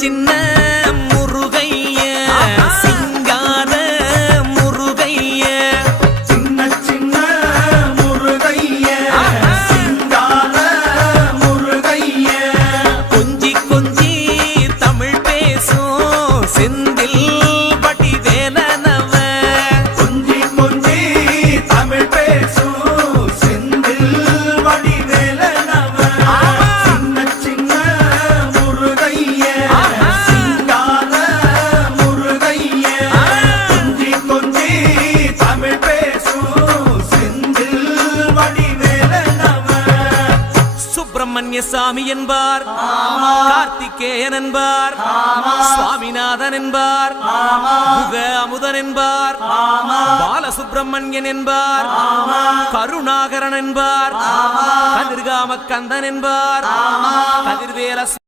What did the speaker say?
சின்ன முருகைய சிங்கார முருகைய சின்ன சின்ன முருகைய சிங்கார முருகைய கொஞ்சி கொஞ்சி தமிழ் பேசும் செந்தில் வடிவேலனவ கொஞ்சி கொஞ்சி தமிழ் பேசும் செந்தில் வடிவேலனவ சின்ன சின்ன முருகைய சிங்கார முருகைய கொஞ்சி கொஞ்சி தமிழ் பேசும் செந்தில் வடிவேலனவ சுப்பிரமணிய சாமி என்பார், கார்த்திகேயன் என்பார், சுவாமிநாதன் என்பார், முக அமுதன் என்பார், பாலசுப்பிரமணியன் என்பார், கருணாகரன் என்பார், கதிர்காம கந்தன் என்பார், கதிர்வேல